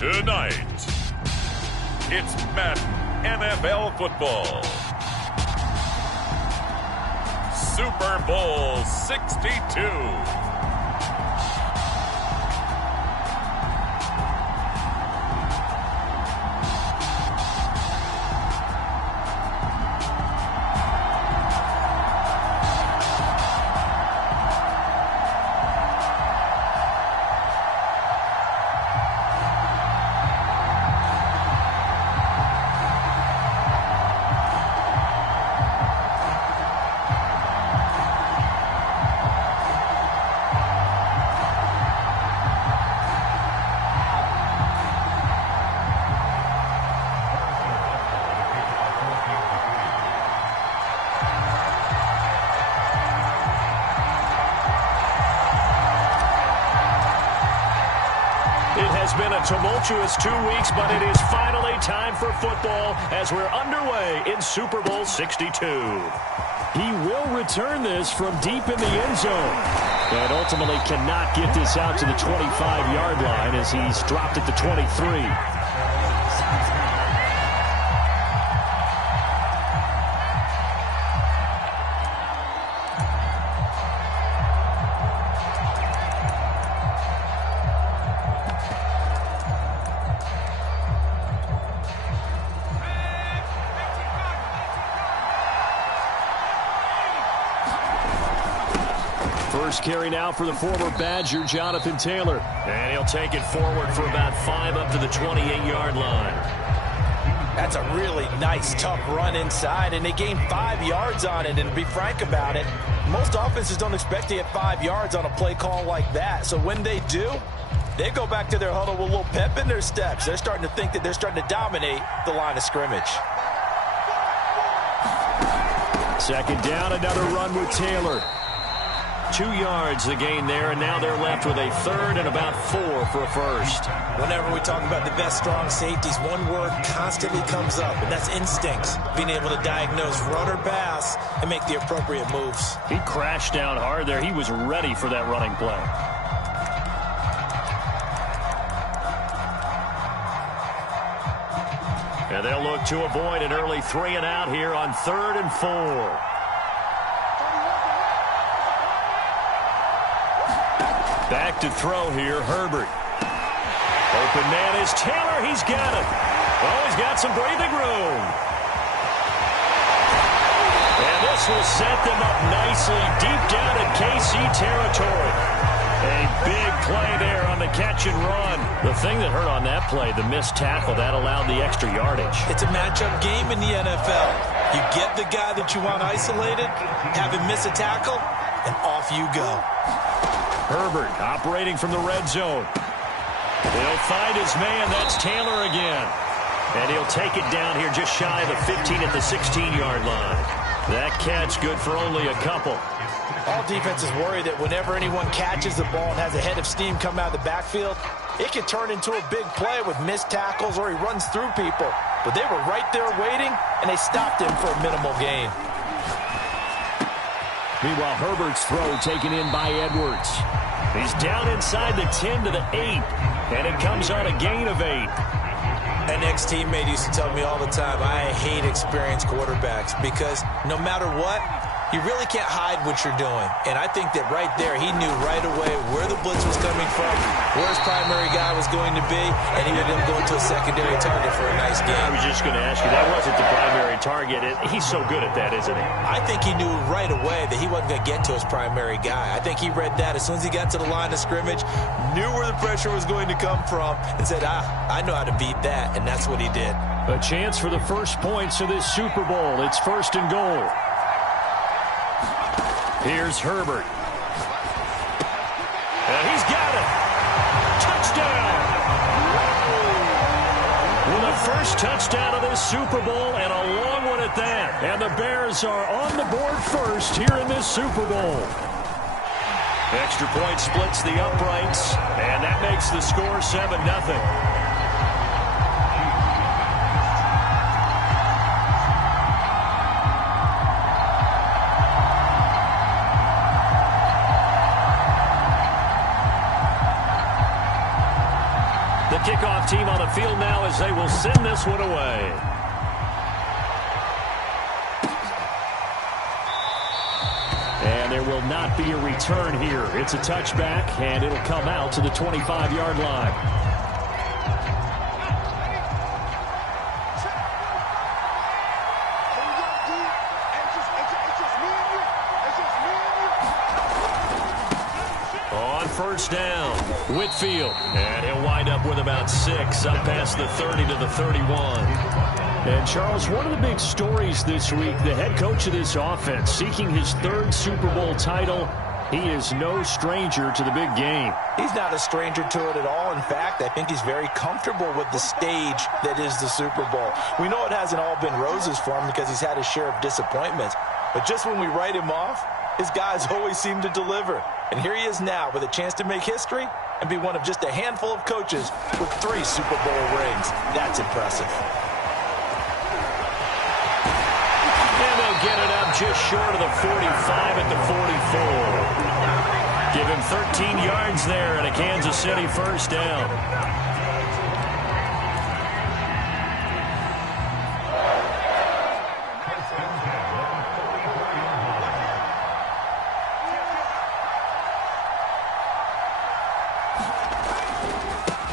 Tonight, it's Madden NFL football. Super Bowl 62. It's been a tumultuous 2 weeks, but it is finally time for football as we're underway in Super Bowl 62. He will return this from deep in the end zone, but ultimately cannot get this out to the 25-yard line as he's dropped at the 23. First carry now for the former Badger, Jonathan Taylor. And he'll take it forward for about 5 up to the 28-yard line. That's a really nice, tough run inside, and they gained 5 yards on it. And to be frank about it, most offenses don't expect to get 5 yards on a play call like that. So when they do, they go back to their huddle with a little pep in their steps. They're starting to think that they're starting to dominate the line of scrimmage. Second down, another run with Taylor. 2 yards the gain there, and now they're left with a third and about 4 for a first. Whenever we talk about the best strong safeties, one word constantly comes up, and that's instincts. Being able to diagnose run or pass and make the appropriate moves. He crashed down hard there. He was ready for that running play. And they'll look to avoid an early 3 and out here on 3rd and 4. Back to throw here, Herbert. Open man is Taylor. He's got it. Oh, he's got some breathing room. And this will set them up nicely deep down in KC territory. A big play there on the catch and run. The thing that hurt on that play, the missed tackle, that allowed the extra yardage. It's a matchup game in the NFL. You get the guy that you want isolated, have him miss a tackle, and off you go. Herbert operating from the red zone. He'll find his man. That's Taylor again. And he'll take it down here just shy of the 15 at the 16-yard line. That catch good for only a couple. All defenses worry that whenever anyone catches the ball and has a head of steam come out of the backfield, it can turn into a big play with missed tackles or he runs through people. But they were right there waiting, and they stopped him for a minimal gain. Meanwhile, Herbert's throw taken in by Edwards. He's down inside the 10 to the 8, and it comes on a gain of 8. An ex-teammate used to tell me all the time, I hate experienced quarterbacks because no matter what, you really can't hide what you're doing. And I think that right there, he knew right away where the blitz was coming from, where his primary guy was going to be, and he ended up going to a secondary target for a nice game. I was just going to ask you, that wasn't the primary target. He's so good at that, isn't he? I think he knew right away that he wasn't going to get to his primary guy. I think he read that as soon as he got to the line of scrimmage, knew where the pressure was going to come from, and said, I know how to beat that, and that's what he did. A chance for the first points of this Super Bowl. It's 1st and goal. Here's Herbert. And he's got it. Touchdown. Well, the first touchdown of this Super Bowl, and a long one at that. And the Bears are on the board first here in this Super Bowl. Extra point splits the uprights, and that makes the score 7-0. The kickoff team on the field now as they will send this one away. And there will not be a return here. It's a touchback, and it'll come out to the 25-yard line. First down, Whitfield, and he'll wind up with about 6 up past the 30 to the 31. And Charles, one of the big stories this week, the head coach of this offense seeking his 3rd Super Bowl title. He is no stranger to the big game. He's not a stranger to it at all. In fact, I think he's very comfortable with the stage that is the Super Bowl. We know it hasn't all been roses for him because he's had his share of disappointments. But just when we write him off, his guys always seem to deliver. And here he is now with a chance to make history and be one of just a handful of coaches with 3 Super Bowl rings. That's impressive. And they'll get it up just short of the 45 at the 44. Give him 13 yards there and a Kansas City first down.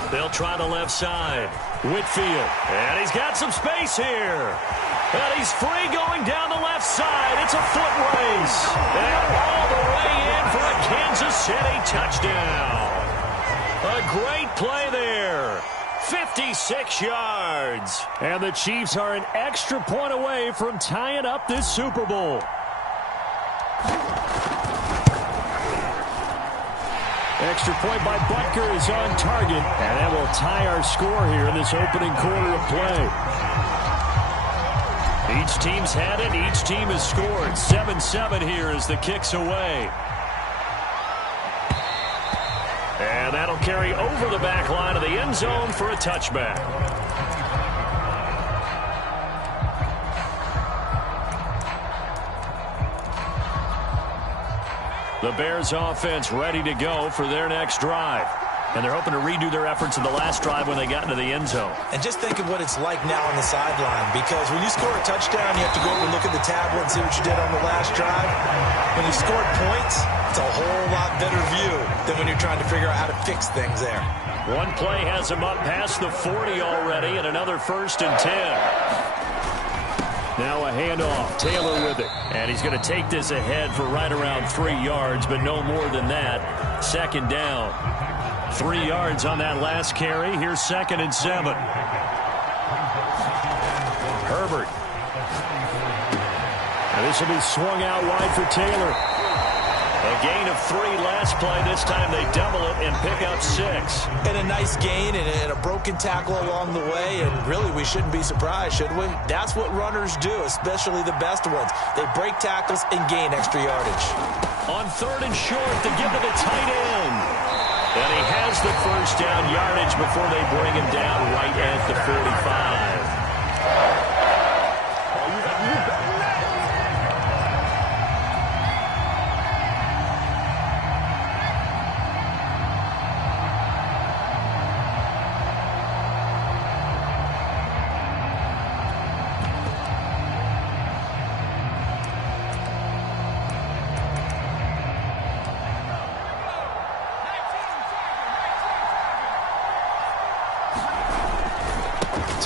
They'll try the left side. Whitfield. And he's got some space here. And he's free going down the left side. It's a foot race. And all the way in for a Kansas City touchdown. A great play there. 56 yards. And the Chiefs are an extra point away from tying up this Super Bowl. Extra point by Butker is on target, and that will tie our score here in this opening quarter of play. Each team's had it. Each team has scored. 7-7 here as the kick's away. And that'll carry over the back line of the end zone for a touchback. The Bears offense ready to go for their next drive. And they're hoping to redo their efforts in the last drive when they got into the end zone. And just think of what it's like now on the sideline, because when you score a touchdown, you have to go over and look at the tablet and see what you did on the last drive. When you scored points, it's a whole lot better view than when you're trying to figure out how to fix things there. One play has him up past the 40 already, and another 1st and 10. Now a handoff. Taylor with it. And he's going to take this ahead for right around 3 yards, but no more than that. 2nd down. 3 yards on that last carry. Here's 2nd and 7. Herbert. And this will be swung out wide for Taylor. A gain of 3 last play. This time they double it and pick up 6. And a nice gain and a broken tackle along the way. And really, we shouldn't be surprised, should we? That's what runners do, especially the best ones. They break tackles and gain extra yardage. On 3rd and short to give to the tight end. And he has the first down yardage before they bring him down right at the 45.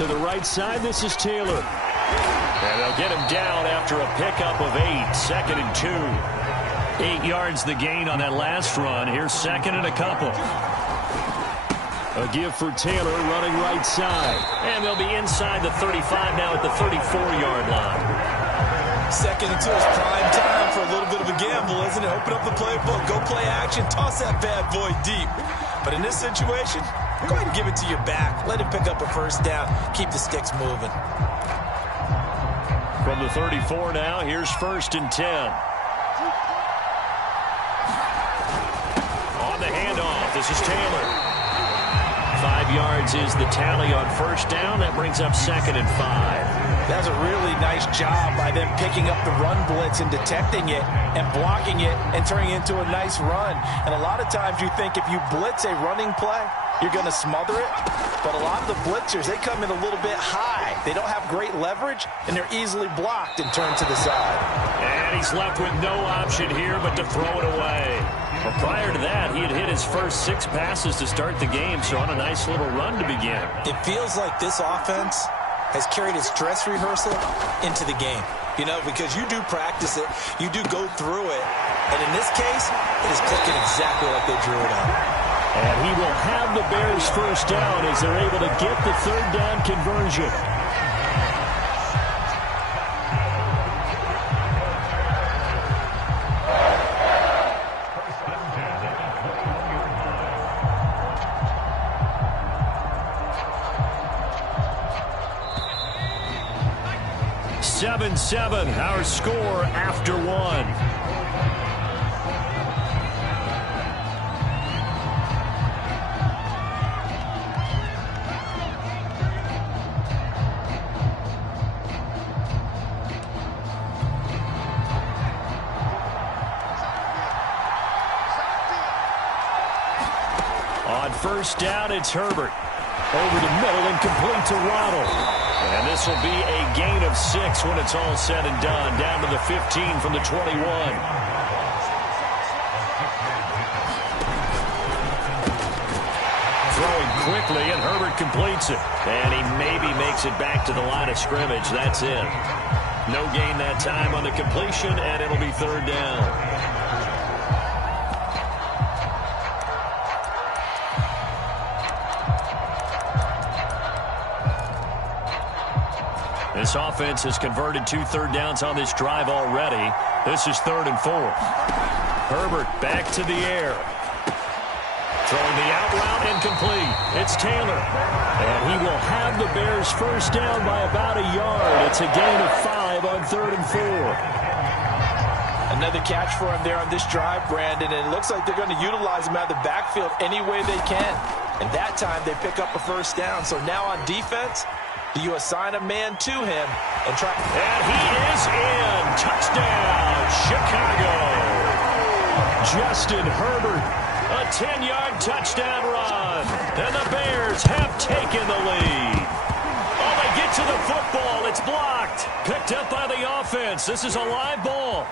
To the right side, this is Taylor. And they'll get him down after a pickup of 8. 2nd and 2. 8 yards the gain on that last run. Here's 2nd and a couple. A give for Taylor running right side. And they'll be inside the 35 now at the 34-yard line. 2nd and 2 is prime time for a little bit of a gamble, isn't it? Open up the playbook, go play action, toss that bad boy deep. But in this situation, go ahead and give it to your back. Let him pick up a first down. Keep the sticks moving. From the 34 now, here's 1st and 10. On the handoff, this is Taylor. 5 yards is the tally on first down. That brings up 2nd and 5. That's a really nice job by them picking up the run blitz and detecting it and blocking it and turning it into a nice run. And a lot of times you think if you blitz a running play, you're going to smother it. But a lot of the blitzers, they come in a little bit high. They don't have great leverage, and they're easily blocked and turned to the side. And he's left with no option here but to throw it away. Well, prior to that, he had hit his first 6 passes to start the game, so on a nice little run to begin. It feels like this offense has carried its dress rehearsal into the game. You know, because you do practice it, you do go through it, and in this case, it is clicking exactly like they drew it up. And he will have the Bears first down as they're able to get the 3rd down conversion. Our score after 1. On first down, it's Herbert. Over the middle and complete to Waddle. And this will be a gain of 6 when it's all said and done. Down to the 15 from the 21. Throwing quickly, and Herbert completes it. And he maybe makes it back to the line of scrimmage. That's it. No gain that time on the completion, and it'll be 3rd down. This offense has converted 2 third downs on this drive already. This is 3rd and 4. Herbert back to the air. Throwing the out route incomplete. It's Taylor. And he will have the Bears first down by about a yard. It's a gain of 5 on 3rd and 4. Another catch for him there on this drive, Brandon, and it looks like they're going to utilize him out of the backfield any way they can. And that time they pick up a first down. So now on defense, do you assign a man to him and try? And he is in. Touchdown, Chicago. Justin Herbert, a 10-yard touchdown run. And the Bears have taken the lead. Oh, they get to the football. It's blocked. Picked up by the offense. This is a live ball.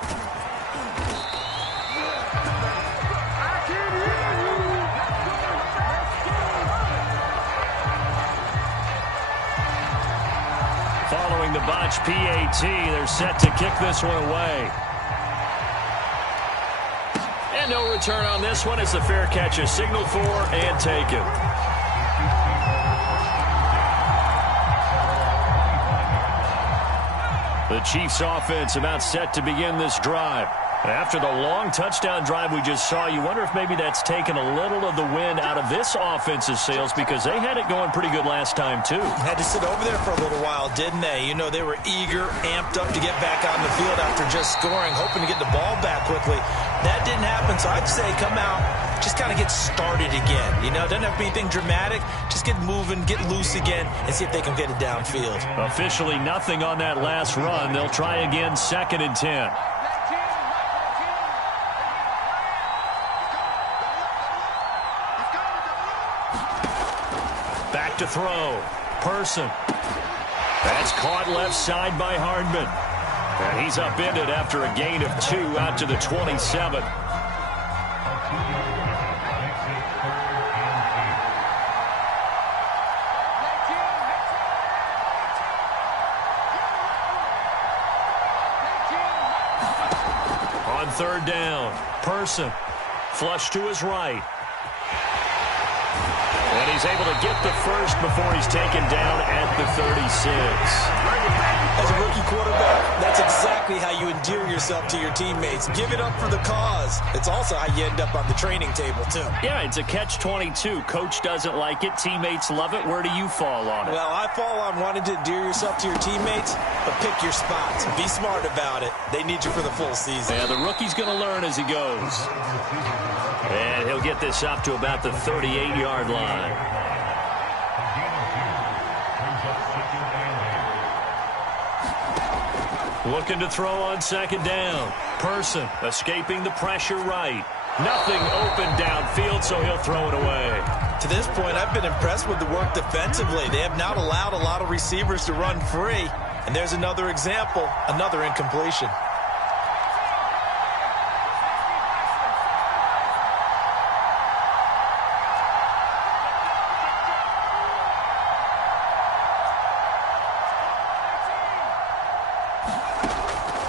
Following the botch PAT, they're set to kick this one away. And no return on this one as the fair catch is signaled for and taken. The Chiefs offense about set to begin this drive. After the long touchdown drive we just saw, you wonder if maybe that's taken a little of the wind out of this offense's sails because they had it going pretty good last time, too. Had to sit over there for a little while, didn't they? You know, they were eager, amped up to get back on the field after just scoring, hoping to get the ball back quickly. That didn't happen, so I'd say come out, just kind of get started again. You know, it doesn't have to be anything dramatic. Just get moving, get loose again, and see if they can get it downfield. Officially nothing on that last run. They'll try again 2nd and 10. Back to throw. Person. That's caught left side by Hardman. And he's upended after a gain of 2 out to the 27. On 3rd down, Person. Flush to his right. And he's able to get the first before he's taken down at the 36. As a rookie quarterback, that's exactly how you endear yourself to your teammates. Give it up for the cause. It's also how you end up on the training table, too. Yeah, it's a catch-22. Coach doesn't like it. Teammates love it. Where do you fall on it? Well, I fall on wanting to endear yourself to your teammates, but pick your spots. Be smart about it. They need you for the full season. Yeah, the rookie's going to learn as he goes. And he'll get this up to about the 38-yard line. Looking to throw on second down. Person escaping the pressure right. Nothing open downfield, so he'll throw it away. To this point, I've been impressed with the work defensively. They have not allowed a lot of receivers to run free. And there's another example, another incompletion.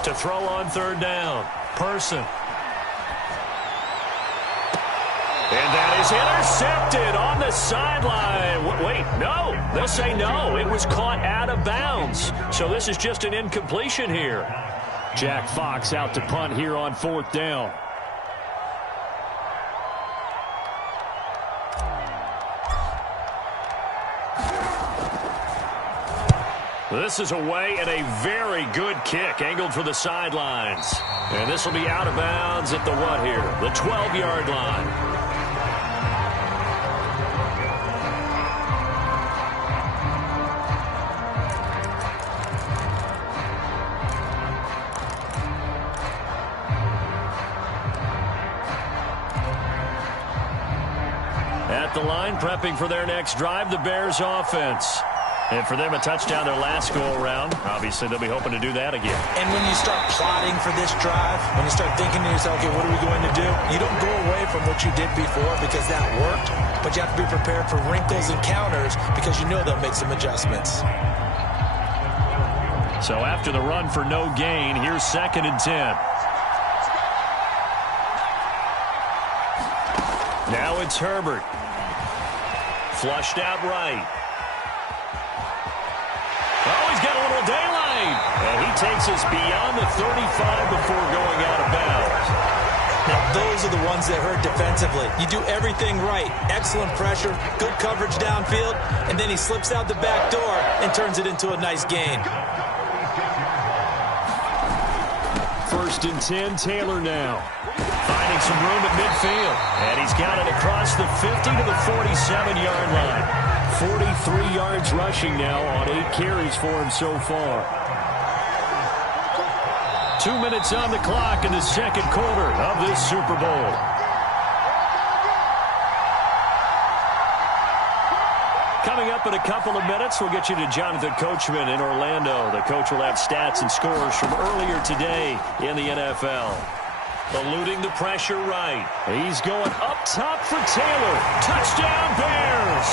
To throw on third down. Person. And that is intercepted on the sideline. Wait, no. They'll say no. It was caught out of bounds. So this is just an incompletion here. Jack Fox out to punt here on fourth down. This is away and a very good kick angled for the sidelines. And this will be out of bounds at the what here? The 12-yard line. At the line, prepping for their next drive, the Bears offense. And for them, a touchdown their last go-around. Obviously, they'll be hoping to do that again. And when you start plotting for this drive, when you start thinking to yourself, okay, what are we going to do? You don't go away from what you did before because that worked, but you have to be prepared for wrinkles and counters because you know they'll make some adjustments. So after the run for no gain, here's 2nd and 10. Now it's Herbert. Flushed out right. Oh, he's got a little daylight. And he takes us beyond the 35 before going out of bounds. Now, those are the ones that hurt defensively. You do everything right. Excellent pressure, good coverage downfield, and then he slips out the back door and turns it into a nice gain. 1st and 10, Taylor now. Finding some room at midfield. And he's got it across the 50 to the 47-yard line. 43 yards rushing now on 8 carries for him so far. 2 minutes on the clock in the second quarter of this Super Bowl. Coming up in a couple of minutes, we'll get you to Jonathan Coachman in Orlando. The coach will have stats and scores from earlier today in the NFL. Eluding the pressure right. He's going up top for Taylor. Touchdown Bears!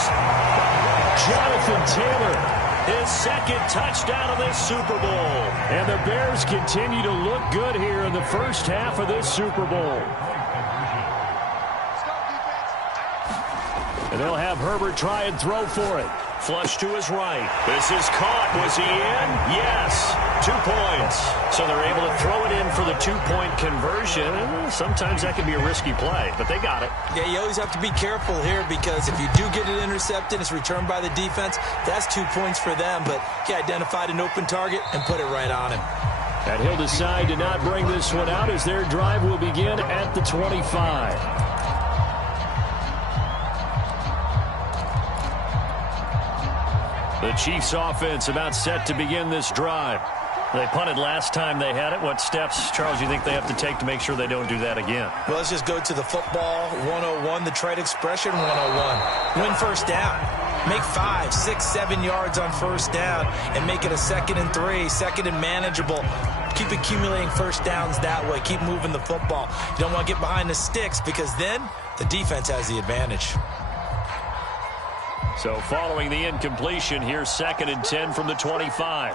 Jonathan Taylor, his 2nd touchdown of this Super Bowl. And the Bears continue to look good here in the first half of this Super Bowl. And they'll have Herbert try and throw for it. Flush to his right. This is caught. Was he in? Yes. 2 points. So they're able to throw it in for the 2-point conversion. Sometimes that can be a risky play, but they got it. Yeah, you always have to be careful here because if you do get it intercepted, it's returned by the defense. That's 2 points for them, but he identified an open target and put it right on him. And he'll decide to not bring this one out as their drive will begin at the 25. The Chiefs offense about set to begin this drive. They punted last time they had it. What steps, Charles, you think they have to take to make sure they don't do that again? Well, let's just go to the football 101, the trade expression 101. Win first down. Make 5, 6, 7 yards on first down and make it a 2nd and 3, 2nd and manageable. Keep accumulating first downs that way. Keep moving the football. You don't want to get behind the sticks because then the defense has the advantage. So following the incompletion, here's 2nd and 10 from the 25.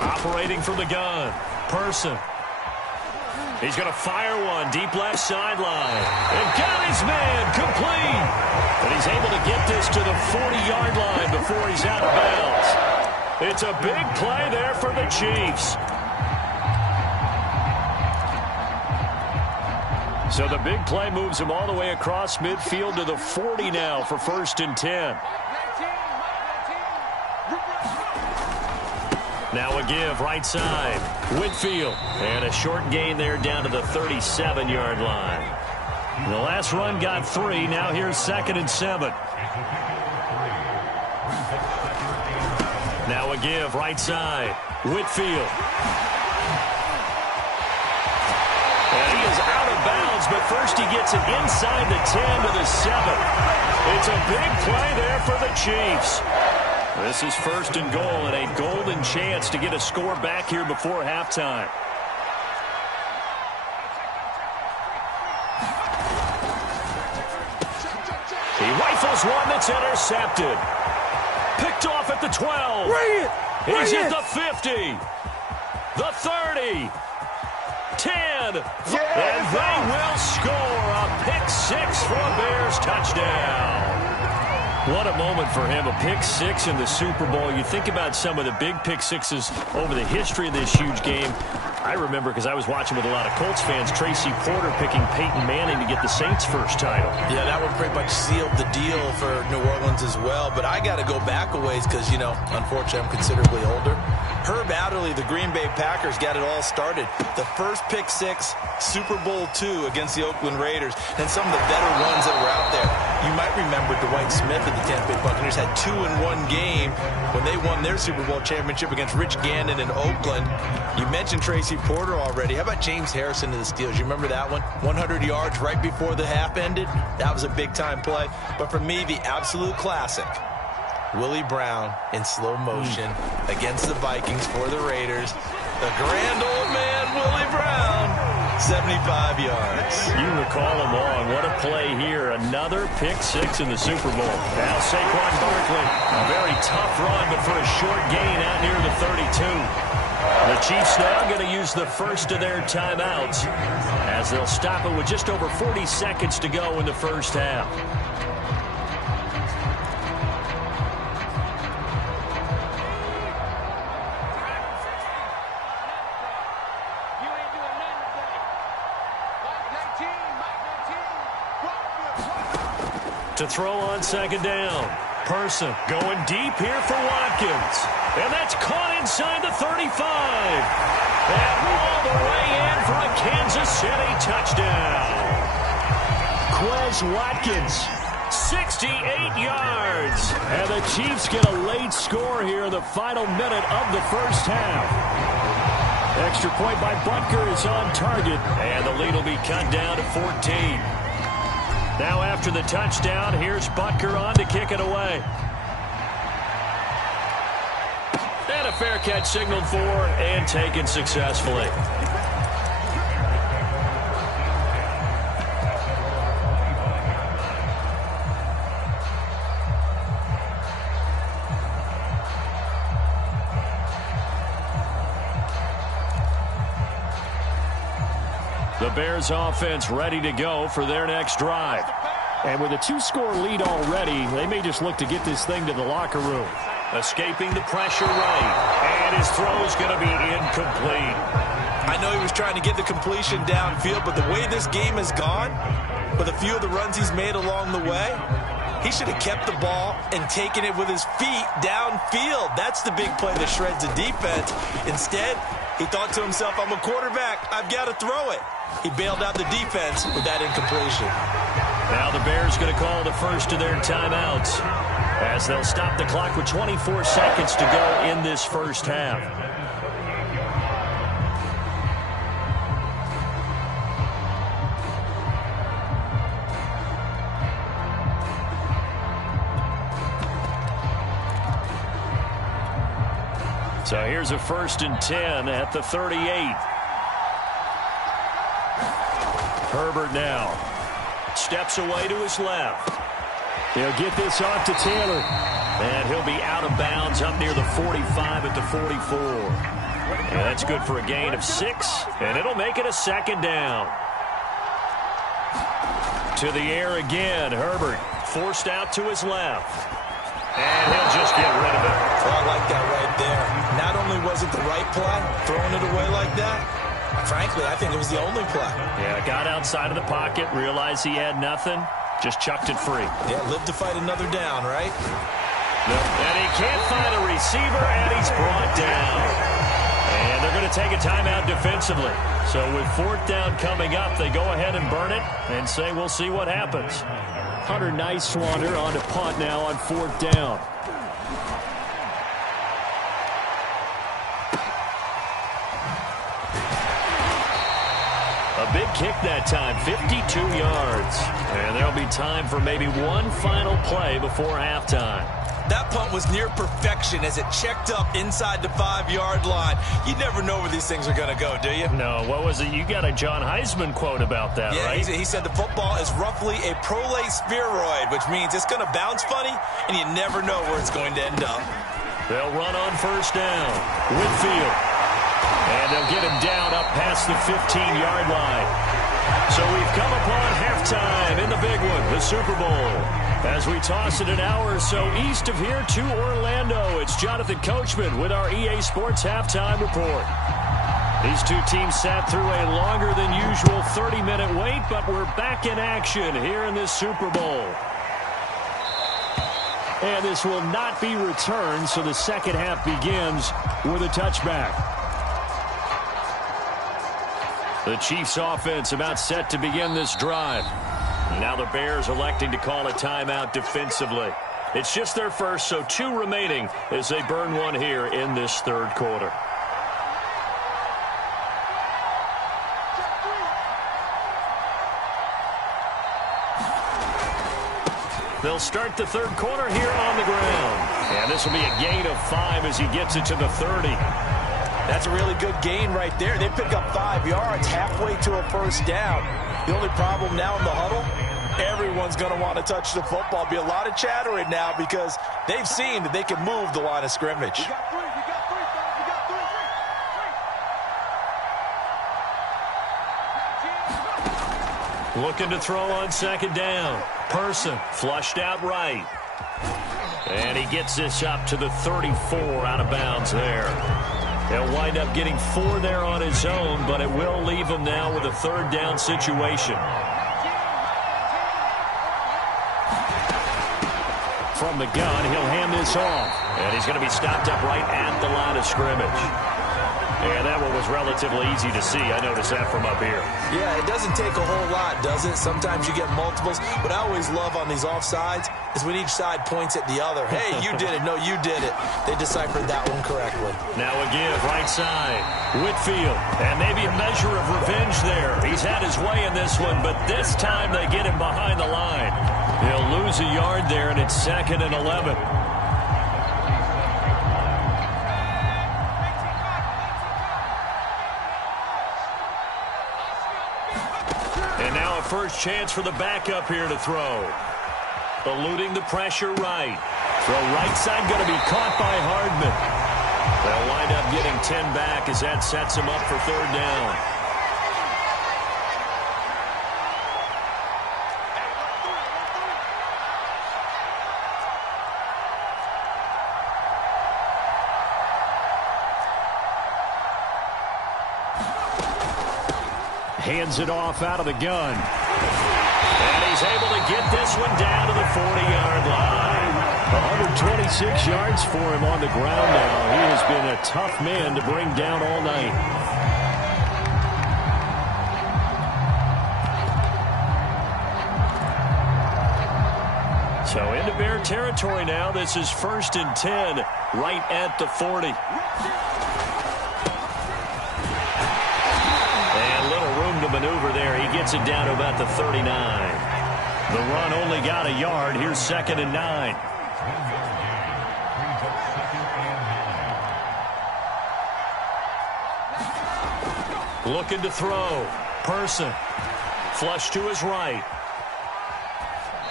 Operating from the gun. Person. He's going to fire one deep left sideline. And got his man complete. And he's able to get this to the 40-yard line before he's out of bounds. It's a big play there for the Chiefs. So the big play moves him all the way across midfield to the 40 now for 1st and 10. Now a give right side. Whitfield. And a short gain there down to the 37-yard line. The last run got 3. Now here's 2nd and 7. Now a give right side. Whitfield. And he is out of bounds, but first he gets it inside the 10 to the 7. It's a big play there for the Chiefs. This is 1st and goal and a golden chance to get a score back here before halftime. He rifles one that's intercepted. Picked off at the 12. He's at the 50. The 30. 10. And they will score a pick-6 for a Bears touchdown. What a moment for him, a pick-6 in the Super Bowl. You think about some of the big pick-6s over the history of this huge game. I remember, because I was watching with a lot of Colts fans, Tracy Porter picking Peyton Manning to get the Saints' first title. Yeah, that one pretty much sealed the deal for New Orleans as well. But I got to go back a ways because, you know, unfortunately I'm considerably older. Herb Adderley, the Green Bay Packers, got it all started. The first pick-6, Super Bowl II against the Oakland Raiders, and some of the better ones that were out there. You might remember Dwight Smith of the Tampa Bay Buccaneers had 2 in one game when they won their Super Bowl championship against Rich Gannon in Oakland. You mentioned Tracy Porter already. How about James Harrison to the Steelers? You remember that one? 100 yards right before the half ended? That was a big-time play. But for me, the absolute classic, Willie Brown in slow motion against the Vikings for the Raiders. The grand old man, Willie Brown, 75 yards. You recall him long. What a play here. Another pick-6 in the Super Bowl. Now Saquon Barkley. A very tough run, but for a short gain out near the 32. The Chiefs now going to use the first of their timeouts as they'll stop it with just over 40 seconds to go in the first half. To throw on 2nd down. Person going deep here for Watkins. And that's caught inside the 35. And all the way in for a Kansas City touchdown. Quez Watkins, 68 yards. And the Chiefs get a late score here in the final minute of the first half. Extra point by Butker is on target. And the lead will be cut down to 14. Now after the touchdown, here's Butker on to kick it away. And a fair catch signaled for and taken successfully. The Bears offense ready to go for their next drive. And with a 2-score lead already, they may just look to get this thing to the locker room. Escaping the pressure right. And his throw's going to be incomplete. I know he was trying to get the completion downfield, but the way this game has gone, with a few of the runs he's made along the way, he should have kept the ball and taken it with his feet downfield. That's the big play that shreds the defense. Instead, he thought to himself, I'm a quarterback. I've got to throw it. He bailed out the defense with that incompletion. Now the Bears going to call the first of their timeouts as they'll stop the clock with 24 seconds to go in this first half. So here's a 1st and 10 at the 38. Herbert now steps away to his left. He'll get this off to Taylor. And he'll be out of bounds up near the 45 at the 44. And that's good for a gain of 6. And it'll make it a 2nd down. To the air again. Herbert forced out to his left. And he'll just get rid of it. Oh, I like that right there. Not only was it the right play, throwing it away like that, frankly, I think it was the only play. Yeah, got outside of the pocket, realized he had nothing, just chucked it free. Yeah, lived to fight another down, right? Yep. And he can't find a receiver, and he's brought down. And they're going to take a timeout defensively. So with fourth down coming up, they go ahead and burn it and say we'll see what happens. Hunter Nicewander on to punt now on fourth down. A big kick that time, 52 yards. And there'll be time for maybe one final play before halftime. That punt was near perfection as it checked up inside the 5-yard line. You never know where these things are going to go, do you? No, what was it? You got a John Heisman quote about that, right? Yeah, he said the football is roughly a prolate spheroid, which means it's going to bounce funny, and you never know where it's going to end up. They'll run on first down. Whitfield. And they'll get him down up past the 15-yard line. So we've come upon halftime in the big one, the Super Bowl. As we toss it an hour or so east of here to Orlando, it's Jonathan Coachman with our EA Sports Halftime Report. These two teams sat through a longer than usual 30-minute wait, but we're back in action here in this Super Bowl. And this will not be returned, so the second half begins with a touchback. The Chiefs offense about set to begin this drive. Now the Bears electing to call a timeout defensively. It's just their first, so 2 remaining as they burn one here in this third quarter. They'll start the third quarter here on the ground. And this will be a gain of 5 as he gets it to the 30. That's a really good gain right there. They pick up 5 yards halfway to a first down. The only problem now in the huddle, everyone's going to want to touch the football. Be a lot of chattering now because they've seen that they can move the line of scrimmage. Looking to throw on second down. Person flushed out right. And he gets this up to the 34 out of bounds there. He'll wind up getting 4 there on his own, but it will leave him now with a third down situation. From the gun, he'll hand this off. And he's going to be stopped up right at the line of scrimmage. And that one was relatively easy to see. I noticed that from up here. Yeah, it doesn't take a whole lot, does it? Sometimes you get multiples. What I always love on these offsides is when each side points at the other. Hey, you did it. No, you did it. They deciphered that one correctly. Now a give, right side. Whitfield. And maybe a measure of revenge there. He's had his way in this one, but this time they get him behind the line. He'll lose a yard there, and it's 2nd and 11. First chance for the backup here to throw. Eluding the pressure right. Throw right side going to be caught by Hardman. They'll wind up getting 10 back as that sets him up for third down. Hands it off out of the gun. And he's able to get this one down to the 40-yard line. 126 yards for him on the ground now. He has been a tough man to bring down all night. So into Bear territory now. This is 1st and 10 right at the 40. To maneuver there. He gets it down to about the 39. The run only got a yard. Here's 2nd and 9. Looking to throw. Person. Flush to his right.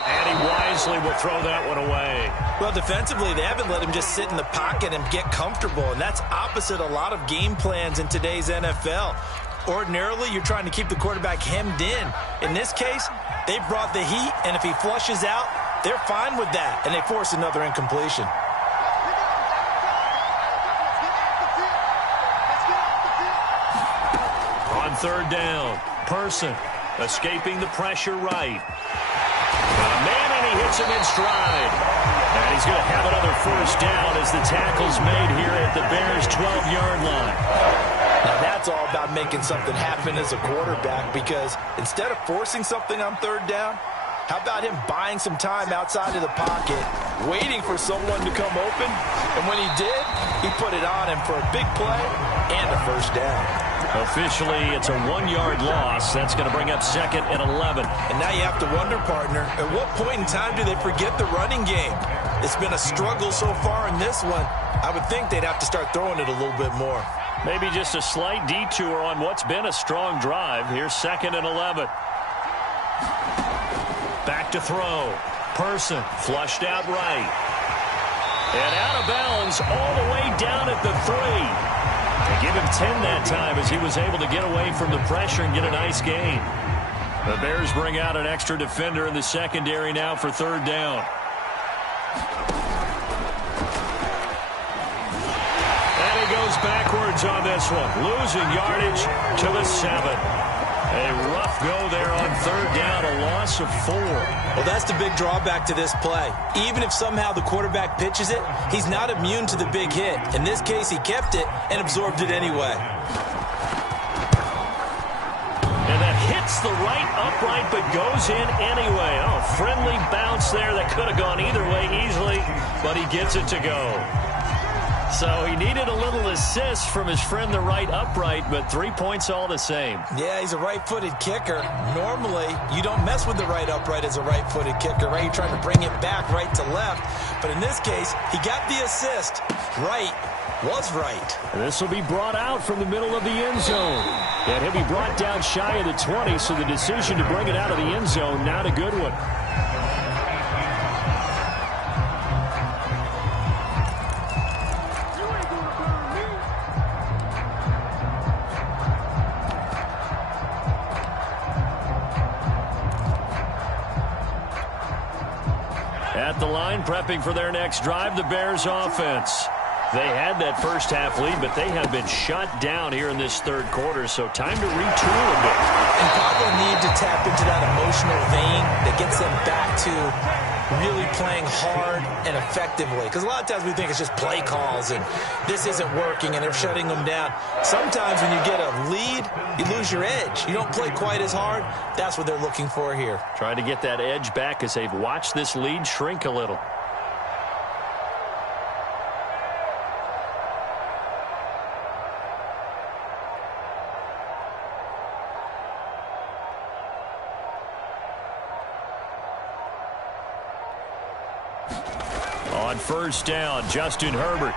And he wisely will throw that one away. Well, defensively, they haven't let him just sit in the pocket and get comfortable, and that's opposite a lot of game plans in today's NFL. Ordinarily, you're trying to keep the quarterback hemmed in. In this case, they brought the heat, and if he flushes out, they're fine with that, and they force another incompletion. On third down, Person escaping the pressure right. Man, and he hits him in stride. And he's going to have another first down as the tackle's made here at the Bears' 12-yard line. Now that's all about making something happen as a quarterback, because instead of forcing something on third down, how about him buying some time outside of the pocket, waiting for someone to come open, and when he did, he put it on him for a big play and a first down. Officially, it's a 1-yard loss. That's going to bring up 2nd and 11. And now you have to wonder, partner, at what point in time do they forget the running game? It's been a struggle so far in this one. I would think they'd have to start throwing it a little bit more. Maybe just a slight detour on what's been a strong drive. Here's 2nd and 11. Back to throw. Person flushed out right. And out of bounds all the way down at the 3. They give him 10 that time as he was able to get away from the pressure and get a nice gain. The Bears bring out an extra defender in the secondary now for 3rd down. And he goes backwards on this one, losing yardage to the 7. A rough go there on 3rd down, a loss of 4. Well, that's the big drawback to this play. Even if somehow the quarterback pitches it, he's not immune to the big hit. In this case, he kept it and absorbed it anyway. And that hits the right upright but goes in anyway. Oh, friendly bounce there that could have gone either way easily, but he gets it to go. So he needed a little assist from his friend the right upright, but 3 points all the same. Yeah, he's a right-footed kicker. Normally, you don't mess with the right upright as a right-footed kicker, right? You're trying to bring it back right to left. But in this case, he got the assist. Right was right. And this will be brought out from the middle of the end zone. And he'll be brought down shy of the 20, so the decision to bring it out of the end zone, not a good one. At the line, prepping for their next drive, the Bears offense. They had that first half lead, but they have been shut down here in this 3rd quarter, so time to retool a bit. And probably need to tap into that emotional vein that gets them back to really playing hard and effectively. Because a lot of times we think it's just play calls and this isn't working and they're shutting them down. Sometimes when you get a lead, you lose your edge. You don't play quite as hard. That's what they're looking for here. Trying to get that edge back as they've watched this lead shrink a little. On 1st down, Justin Herbert.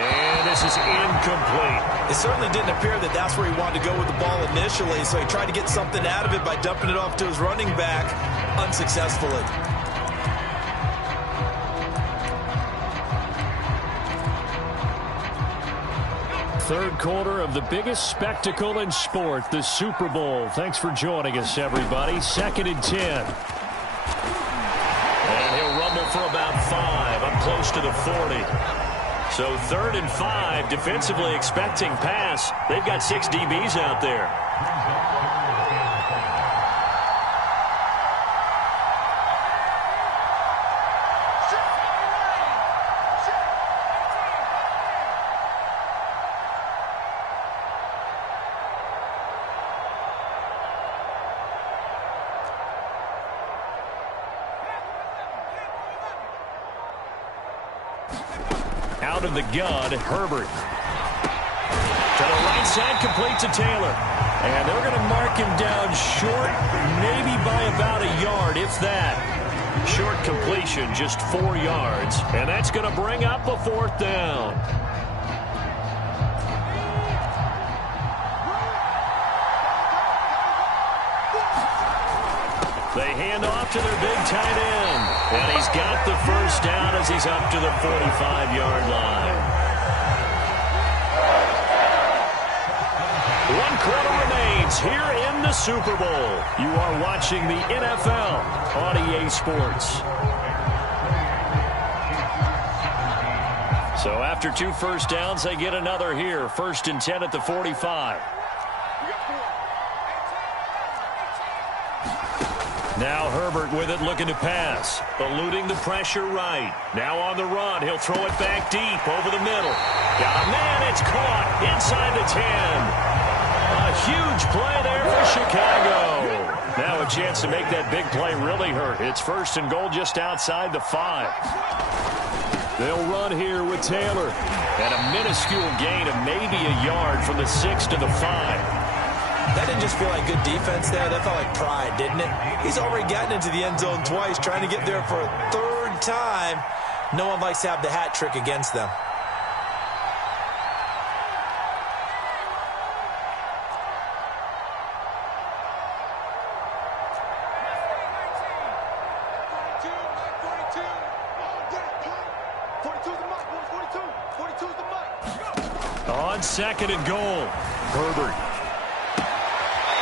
And this is incomplete. It certainly didn't appear that that's where he wanted to go with the ball initially, so he tried to get something out of it by dumping it off to his running back unsuccessfully. Third quarter of the biggest spectacle in sport, the Super Bowl. Thanks for joining us, everybody. 2nd and 10. And he'll rumble for about 5, up close to the 40. So 3rd and 5, defensively expecting pass. They've got 6 DBs out there. Out of the gun, Herbert. To the right side, complete to Taylor. And they're going to mark him down short, maybe by about a yard, if that. Short completion, just 4 yards. And that's going to bring up a 4th down. They hand off to their big tight end. And he's got the first down as he's up to the 45-yard line. 1 quarter remains here in the Super Bowl. You are watching the NFL on EA Sports. So after 2 first downs, they get another here. 1st and 10 at the 45. Now Herbert with it, looking to pass. Eluding the pressure right. Now on the run. He'll throw it back deep over the middle. Got a man. It's caught inside the 10. A huge play there for Chicago. Now a chance to make that big play really hurt. It's 1st and goal just outside the 5. They'll run here with Taylor. And a minuscule gain of maybe a yard from the 6 to the 5. That didn't just feel like good defense there. That felt like pride, didn't it? He's already gotten into the end zone twice, trying to get there for a 3rd time. No one likes to have the hat trick against them. On 2nd and goal, Herbert.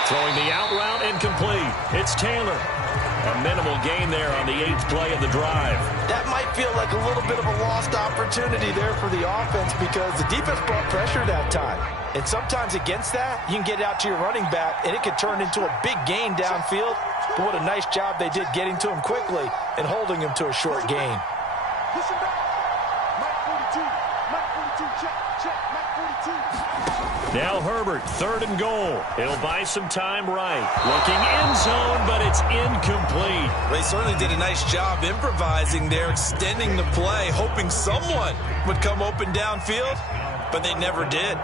Throwing the out route incomplete. It's Taylor. A minimal gain there on the 8th play of the drive. That might feel like a little bit of a lost opportunity there for the offense because the defense brought pressure that time. And sometimes against that, you can get it out to your running back, and it can turn into a big gain downfield. But what a nice job they did getting to him quickly and holding him to a short gain. Now Herbert, 3rd and goal. He'll buy some time right. Looking end zone, but it's incomplete. They certainly did a nice job improvising there, extending the play, hoping someone would come open downfield, but they never did.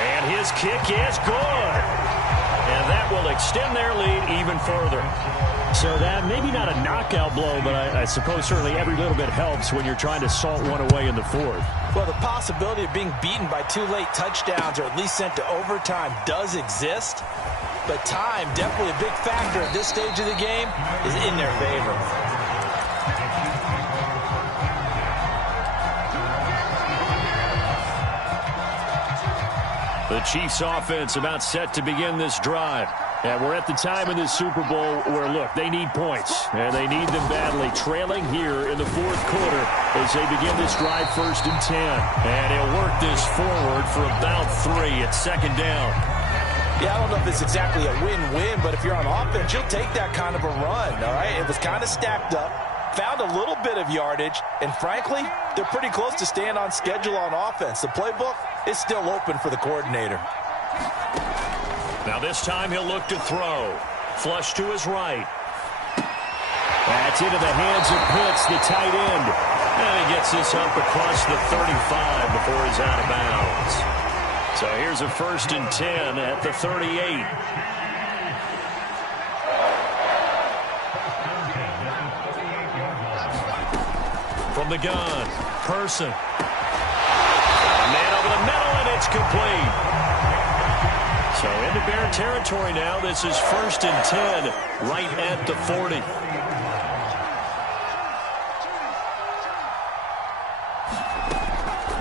And his kick is good. And that will extend their lead even further. So that, maybe not a knockout blow, but I suppose certainly every little bit helps when you're trying to salt one away in the 4th. Well, the possibility of being beaten by 2 late touchdowns or at least sent to overtime does exist. But time, definitely a big factor at this stage of the game, is in their favor. The Chiefs offense about set to begin this drive. And we're at the time in this Super Bowl where, look, they need points. And they need them badly. Trailing here in the 4th quarter as they begin this drive 1st and 10. And he'll work this forward for about 3 at 2nd down. Yeah, I don't know if it's exactly a win-win, but if you're on offense, you'll take that kind of a run, all right? It was kind of stacked up, found a little bit of yardage, and frankly, they're pretty close to staying on schedule on offense. The playbook is still open for the coordinator. Now this time he'll look to throw. Flush to his right. That's into the hands of Pitts, the tight end. And he gets this up across the 35 before he's out of bounds. So here's a 1st and 10 at the 38. From the gun, Person. A man over the middle, and it's complete. So into Bear territory now. This is 1st and 10 right at the 40.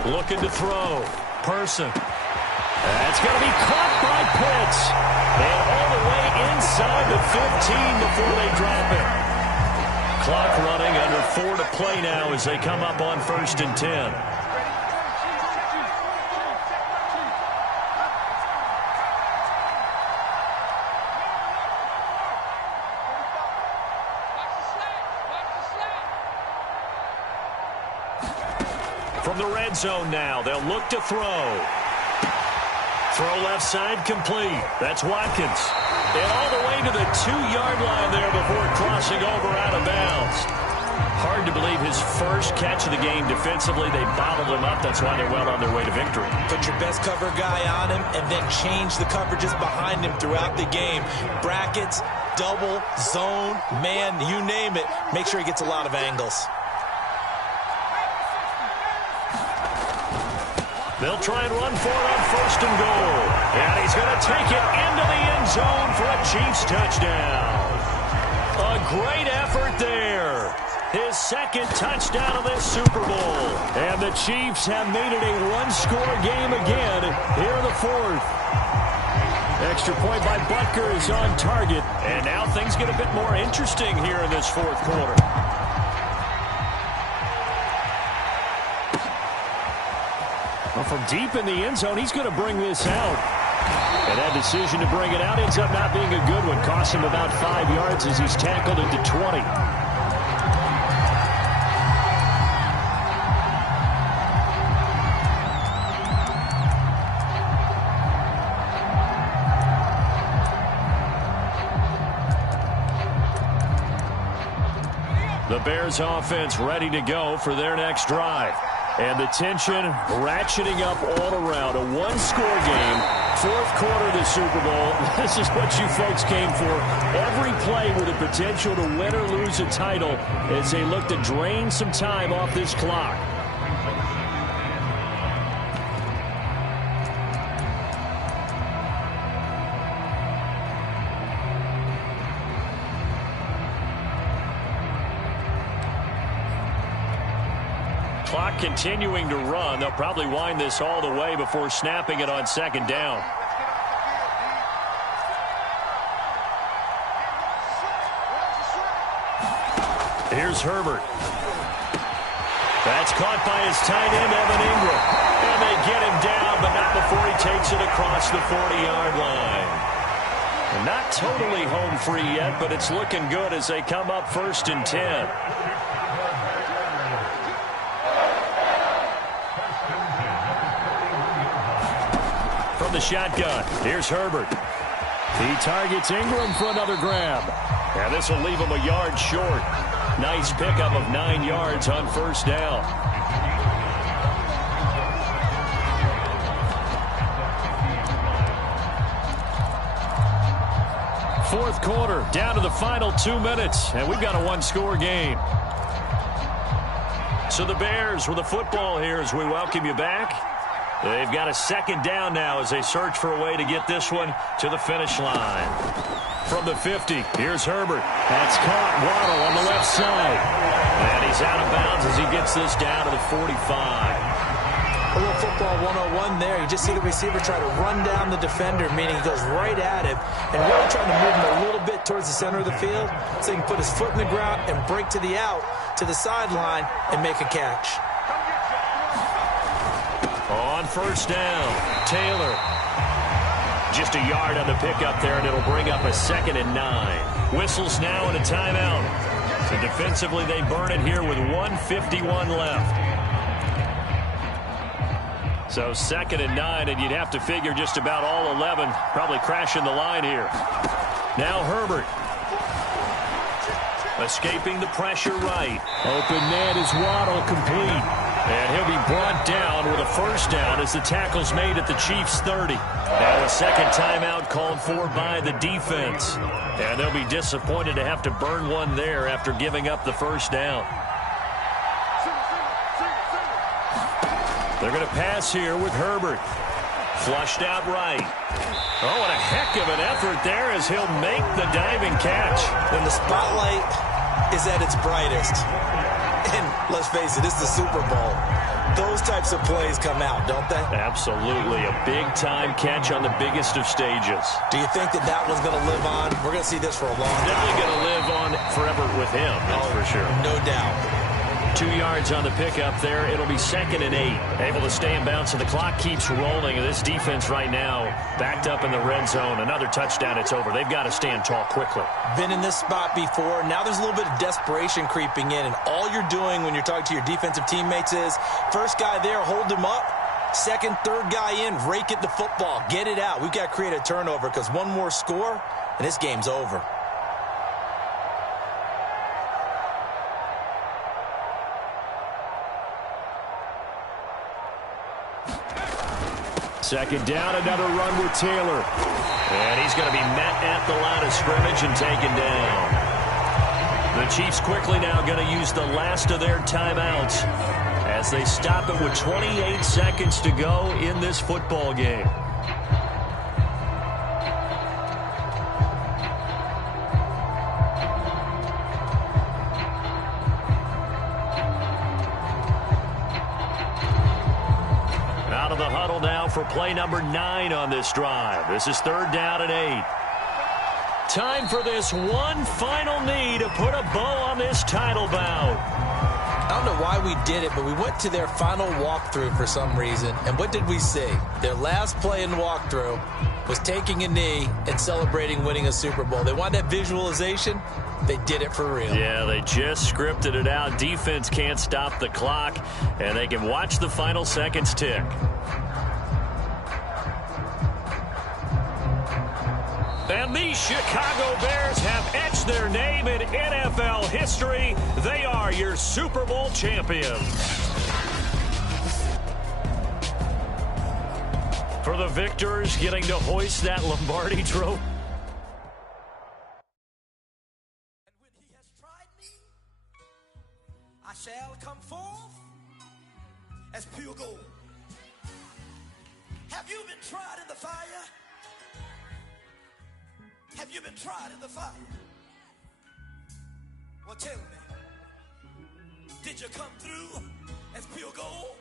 Looking to throw. Person. That's going to be caught by Pitts. And all the way inside the 15 before they drop it. Clock running, under 4 to play now as they come up on 1st and 10. From the red zone now, they'll look to throw. Throw left side complete. That's Watkins. And all the way to the 2-yard line there before crossing over out of bounds. Hard to believe his first catch of the game defensively. They bottled him up. That's why they're well on their way to victory. Put your best cover guy on him and then change the coverages behind him throughout the game. Brackets, double, zone, man, you name it. Make sure he gets a lot of angles. They'll try and run for it on 1st and goal. And he's going to take it into the end zone for a Chiefs touchdown. A great effort there. His 2nd touchdown of this Super Bowl. And the Chiefs have made it a one-score game again here in the 4th. Extra point by Butker is on target. And now things get a bit more interesting here in this 4th quarter. Well, from deep in the end zone, he's going to bring this out. And that decision to bring it out ends up not being a good one. Cost him about 5 yards as he's tackled into 20. The Bears offense ready to go for their next drive. And the tension ratcheting up all around. A one-score game, fourth quarter of the Super Bowl. This is what you folks came for. Every play with the potential to win or lose a title as they look to drain some time off this clock. Clock continuing to run. They'll probably wind this all the way before snapping it on second down. Here's Herbert. That's caught by his tight end, Evan Ingram. And they get him down, but not before he takes it across the 40-yard line. And not totally home free yet, but it's looking good as they come up 1st and 10. From the shotgun, here's Herbert. He targets Ingram for another grab. And this will leave him a yard short. Nice pickup of 9 yards on 1st down. Fourth quarter, down to the final 2 minutes, and we've got a one-score game. So the Bears with the football here as we welcome you back. They've got a second down now as they search for a way to get this one to the finish line. From the 50, here's Herbert. That's caught. Waddle on the left side. And he's out of bounds as he gets this down to the 45. A little football 101 there. You just see the receiver try to run down the defender, meaning he goes right at him and really trying to move him a little bit towards the center of the field so he can put his foot in the ground and break to the out, to the sideline, and make a catch. On 1st down, Taylor. Just a yard on the pickup there, and it'll bring up a 2nd and 9. Whistles now and a timeout. So defensively, they burn it here with 1:51 left. So 2nd and 9, and you'd have to figure just about all 11 probably crashing the line here. Now Herbert. Escaping the pressure right. Open man is Waddle, complete. And he'll be brought down with a 1st down as the tackle's made at the Chiefs' 30. Now a second timeout called for by the defense. And they'll be disappointed to have to burn one there after giving up the 1st down. They're going to pass here with Herbert. Flushed out right. Oh, what a heck of an effort there as he'll make the diving catch. When the spotlight is at its brightest, and let's face it, it's the Super Bowl, those types of plays come out, don't they? Absolutely. A big-time catch on the biggest of stages. Do you think that that one's going to live on? We're going to see this for a long time. Definitely going to live on forever with him, that's for sure. No doubt. 2 yards on the pickup there. It'll be 2nd and 8. Able to stay in bounds, so the clock keeps rolling. And this defense right now backed up in the red zone. Another touchdown, it's over. They've got to stand tall quickly. Been in this spot before. Now there's a little bit of desperation creeping in. And all you're doing when you're talking to your defensive teammates is, first guy there, hold him up. Second, third guy in, rake at the football. Get it out. We've got to create a turnover because one more score, and this game's over. Second down, another run with Taylor. And he's going to be met at the line of scrimmage and taken down. The Chiefs quickly now going to use the last of their timeouts as they stop it with 28 seconds to go in this football game. Out of the huddle now for play number 9 on this drive. This is 3rd down and 8. Time for this one final knee to put a bow on this title bout. I don't know why we did it, but we went to their final walkthrough for some reason. And what did we see? Their last play in the walkthrough was taking a knee and celebrating winning a Super Bowl. They wanted that visualization. They did it for real. Yeah, they just scripted it out. Defense can't stop the clock, and they can watch the final seconds tick. And the Chicago Bears have etched their name in NFL history. They are your Super Bowl champions. For the victors, getting to hoist that Lombardi trophy. And when he has tried me, I shall come forth as pure gold. Have you been tried in the fire? Have you been tried in the fire? Well, tell me, did you come through as pure gold?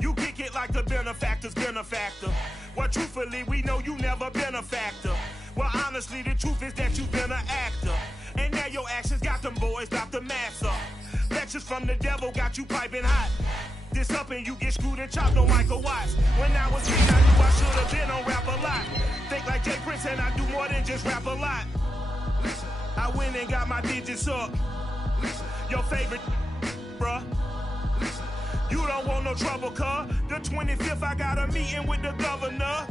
You kick it like the benefactor's benefactor. Well, truthfully, we know you never been a factor. Well, honestly, the truth is that you've been an actor. And now your actions got them boys about to mass up. Lectures from the devil got you piping hot. This up and you get screwed and chopped on Michael Watts. When I was 10, I knew I should have been on rap a lot. Think like Jay Prince and I do more than just rap a lot. I went and got my digits up. Your favorite, bruh. You don't want no trouble, cuz. The 25th, I got a meeting with the governor.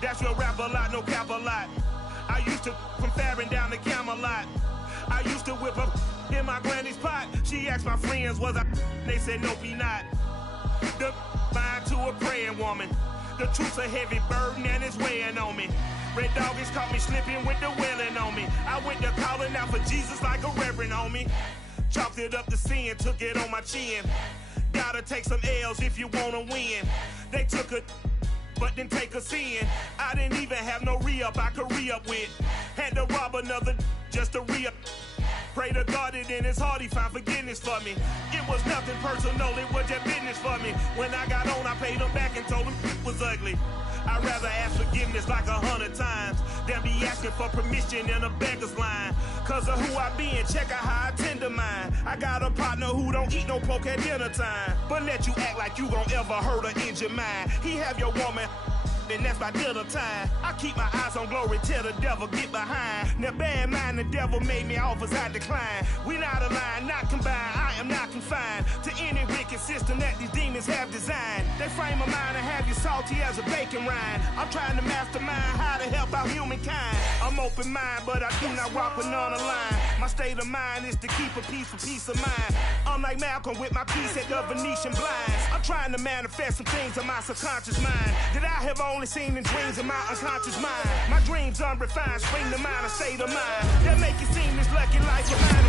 That's real rap a lot, no cap a lot. I used to from Farron down to Camelot. I used to whip up in my granny's pot. She asked my friends, was I? They said, nope, he not. The fine to a praying woman. The truth's a heavy burden and it's weighing on me. Red Doggies caught me slipping with the wailing on me. I went to calling out for Jesus like a reverend on me. Chalked it up to sin, took it on my chin. Gotta take some L's if you wanna win. They took a but didn't take a sin. I didn't even have no re-up I could re-up with. Had to rob another just to re-up. Pray to God that in his heart he found forgiveness for me. It was nothing personal, it was just business for me. When I got on, I paid him back and told him it was ugly. I'd rather ask forgiveness like 100 times than be asking for permission in a beggar's line. Cause of who I be and check out how I tend to mine. I got a partner who don't eat no pork at dinner time, but let you act like you gon' ever hurt or injure mine. He have your woman, and that's by dinner time. I keep my eyes on glory till the devil get behind. Now bear in mind the devil made me offers I decline. We not aligned, not combined, I am not confined to any wicked system that these demons have designed. They frame a mind and have you salty as a bacon rind. I'm trying to mastermind how to help out humankind. I'm open mind, but I do not rock with none aligned. My state of mind is to keep a peaceful peace of mind. Unlike Malcolm with my peace at the Venetian blinds. I'm trying to manifest some things in my subconscious mind that I have only seen in dreams in my unconscious mind. My dreams unrefined, spring to mind, a state of mind that make it seem this lucky life of mine